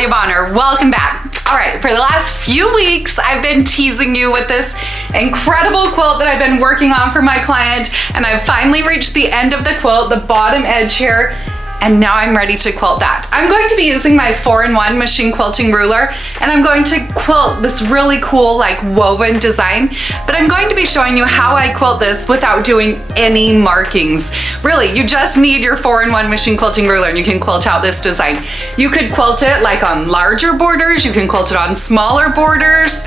Natalia Bonner. Welcome back. All right, for the last few weeks, I've been teasing you with this incredible quilt that I've been working on for my client, and I've finally reached the end of the quilt, the bottom edge here, and now I'm ready to quilt that. I'm going to be using my 4-in-1 machine quilting ruler, and I'm going to quilt this really cool like woven design, but I'm going to be showing you how I quilt this without doing any markings. Really, you just need your 4-in-1 machine quilting ruler and you can quilt out this design. You could quilt it like on larger borders, you can quilt it on smaller borders.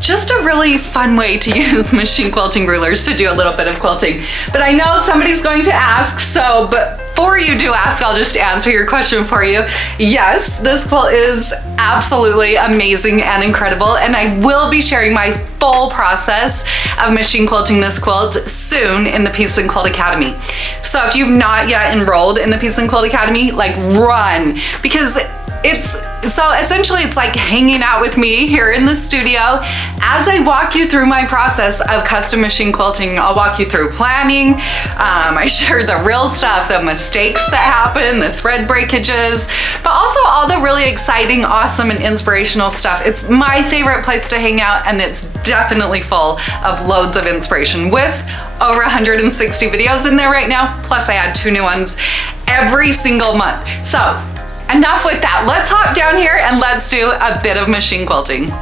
Just a really fun way to use machine quilting rulers to do a little bit of quilting. But I know somebody's going to ask, so before you do ask, I'll just answer your question for you. Yes, this quilt is absolutely amazing and incredible, and I will be sharing my full process of machine quilting this quilt soon in the Piece and Quilt Academy. So if you've not yet enrolled in the Piece and Quilt Academy, like run, because essentially it's like hanging out with me here in the studio as I walk you through my process of custom machine quilting. I'll walk you through planning. I share the real stuff, the mistakes that happen, the thread breakages, but also all the really exciting, awesome, and inspirational stuff. It's my favorite place to hang out, and it's definitely full of loads of inspiration with over 160 videos in there right now. Plus I add 2 new ones every single month. So enough with that. Let's hop down here and let's do a bit of machine quilting.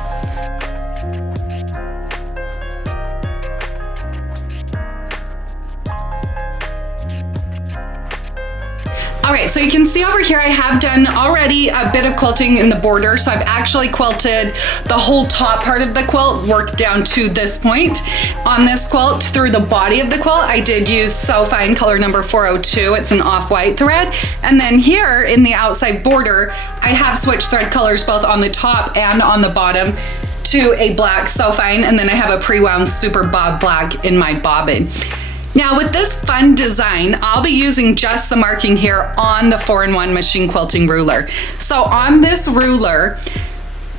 All right, so you can see over here I have done already a bit of quilting in the border. So I've actually quilted the whole top part of the quilt, worked down to this point. On this quilt, through the body of the quilt, I did use So Fine color number 402. It's an off-white thread. And then here in the outside border, I have switched thread colors both on the top and on the bottom to a black So Fine, and then I have a pre-wound Super Bob Black in my bobbin. Now with this fun design, I'll be using just the marking here on the 4-in-1 machine quilting ruler. So on this ruler,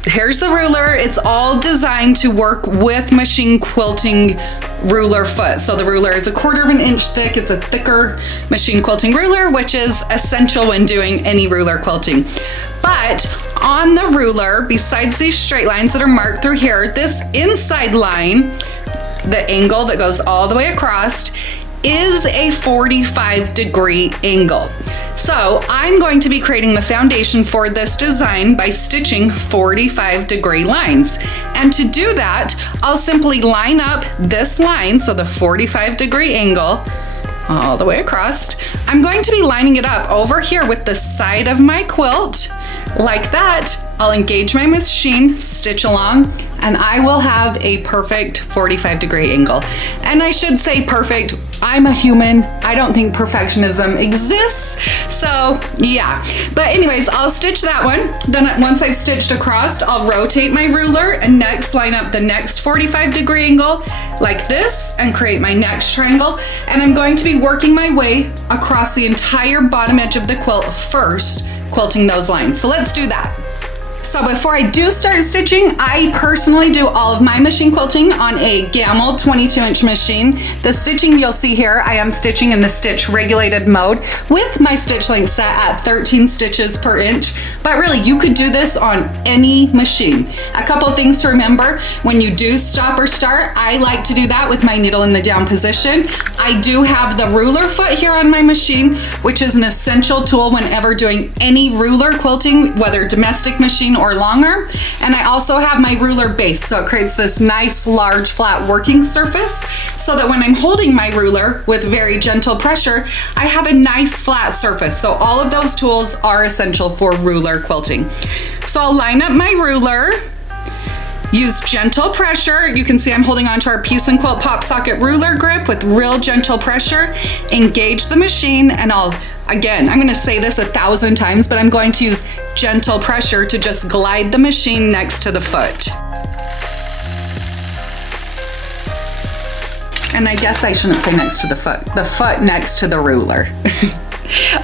here's the ruler. It's all designed to work with machine quilting ruler foot. So the ruler is 1/4 inch thick. It's a thicker machine quilting ruler, which is essential when doing any ruler quilting. But on the ruler, besides these straight lines that are marked through here, this inside line, the angle that goes all the way across, is a 45-degree angle. So I'm going to be creating the foundation for this design by stitching 45-degree lines. And to do that, I'll simply line up this line, so the 45-degree angle, all the way across. I'm going to be lining it up over here with the side of my quilt, like that. I'll engage my machine, stitch along, and I will have a perfect 45-degree angle. And I should say perfect, I'm a human. I don't think perfectionism exists. So yeah, but anyways, I'll stitch that one. Then once I've stitched across, I'll rotate my ruler and next line up the next 45-degree angle like this and create my next triangle. And I'm going to be working my way across the entire bottom edge of the quilt first, quilting those lines. So let's do that. So before I do start stitching, I personally do all of my machine quilting on a Gamble 22-inch machine. The stitching you'll see here, I am stitching in the stitch regulated mode with my stitch length set at 13 stitches per inch. But really, you could do this on any machine. A couple things to remember when you do stop or start. I like to do that with my needle in the down position. I do have the ruler foot here on my machine, which is an essential tool whenever doing any ruler quilting, whether domestic machine or long arm. And I also have my ruler base, so it creates this nice large flat working surface so that when I'm holding my ruler with very gentle pressure, I have a nice flat surface. So all of those tools are essential for ruler quilting. So I'll line up my ruler, use gentle pressure. You can see I'm holding onto our Piece and Quilt pop socket ruler grip with real gentle pressure. Engage the machine, and again, I'm gonna say this 1,000 times, but I'm going to use gentle pressure to just glide the machine next to the foot. And I guess I shouldn't say next to the foot next to the ruler.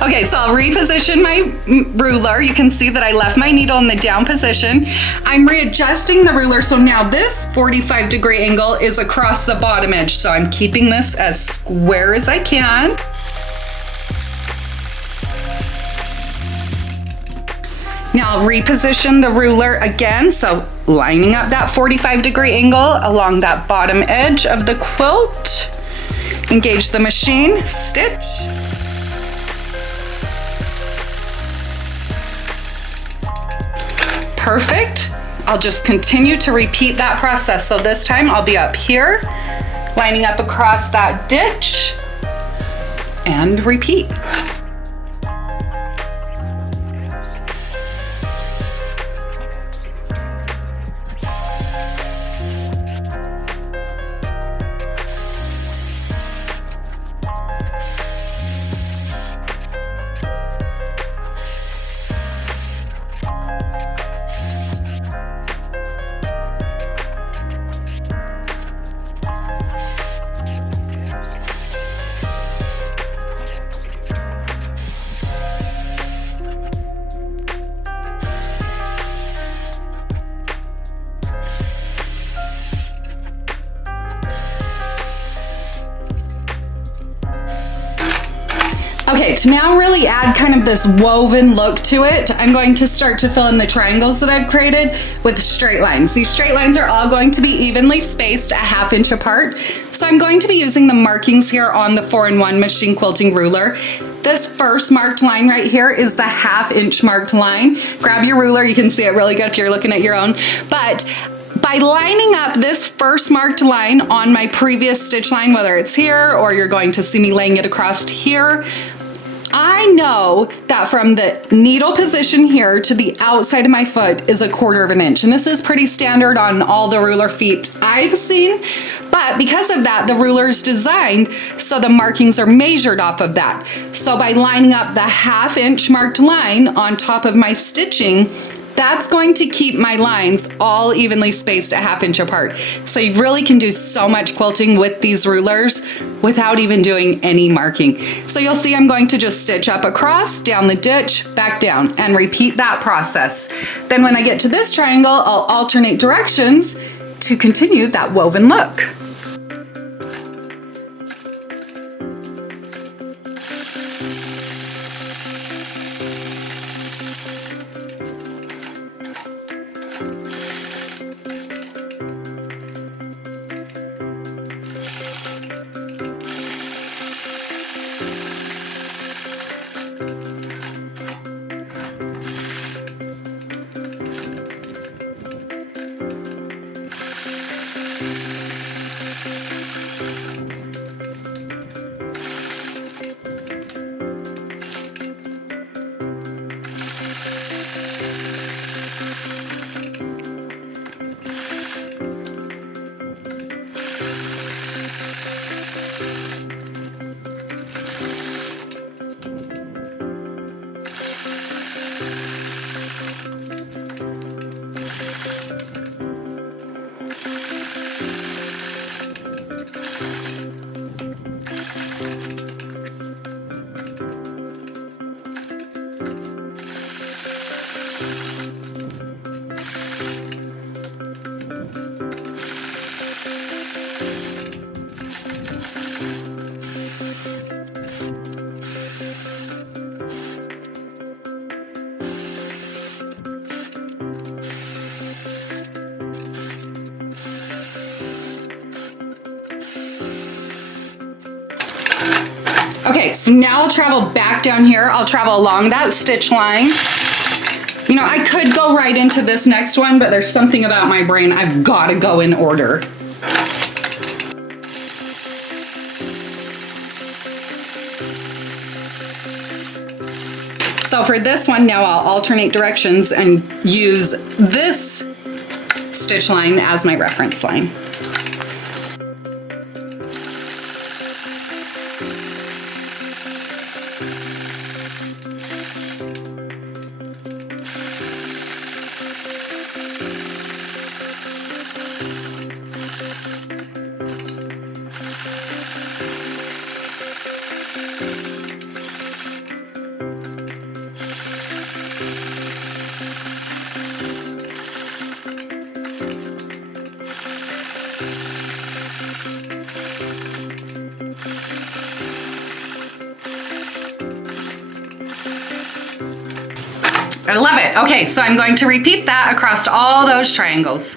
Okay, so I'll reposition my ruler. You can see that I left my needle in the down position. I'm readjusting the ruler, so now this 45-degree angle is across the bottom edge, so I'm keeping this as square as I can. Now I'll reposition the ruler again, so lining up that 45-degree angle along that bottom edge of the quilt. Engage the machine, stitch. Perfect. I'll just continue to repeat that process. So this time I'll be up here, lining up across that ditch, and repeat. Okay, to now really add kind of this woven look to it, I'm going to start to fill in the triangles that I've created with straight lines. These straight lines are all going to be evenly spaced a 1/2 inch apart. So I'm going to be using the markings here on the 4-in-1 machine quilting ruler. This first marked line right here is the 1/2 inch marked line. Grab your ruler, you can see it really good if you're looking at your own. But by lining up this first marked line on my previous stitch line, whether it's here or you're going to see me laying it across here, I know that from the needle position here to the outside of my foot is 1/4 inch. And this is pretty standard on all the ruler feet I've seen. But because of that, the ruler is designed so the markings are measured off of that. So by lining up the 1/2 inch marked line on top of my stitching, that's going to keep my lines all evenly spaced a 1/2 inch apart. So you really can do so much quilting with these rulers without even doing any marking. So you'll see I'm going to just stitch up across, down the ditch, back down, and repeat that process. Then when I get to this triangle, I'll alternate directions to continue that woven look. Okay, so now I'll travel back down here. I'll travel along that stitch line. You know, I could go right into this next one, but there's something about my brain. I've got to go in order. So for this one, now I'll alternate directions and use this stitch line as my reference line. I love it. Okay, so I'm going to repeat that across all those triangles.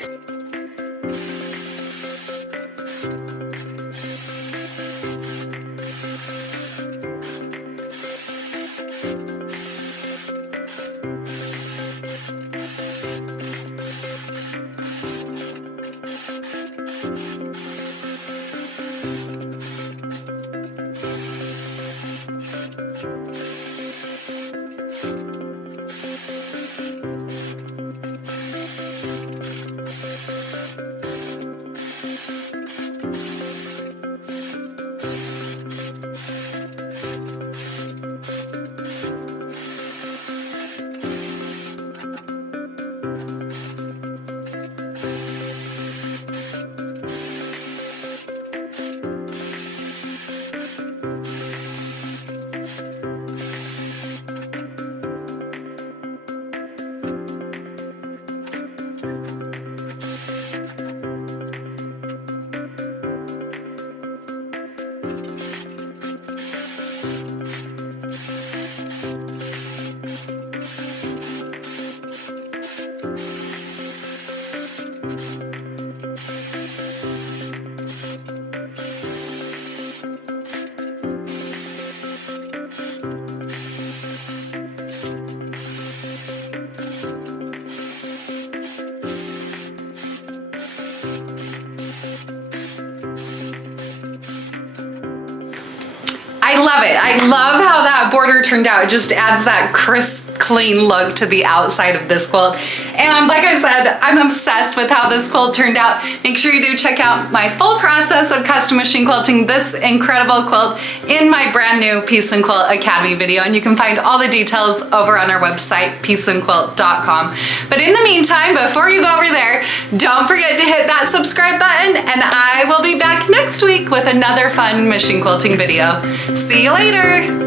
I love it. I love how that border turned out. It just adds that crisp, clean look to the outside of this quilt. And like I said, I'm obsessed with how this quilt turned out. Make sure you do check out my full process of custom machine quilting this incredible quilt in my brand new Piece and Quilt Academy video. And you can find all the details over on our website, pieceandquilt.com. But in the meantime, before you go over there, don't forget to hit that subscribe button, and I will be back next week with another fun machine quilting video. See you later.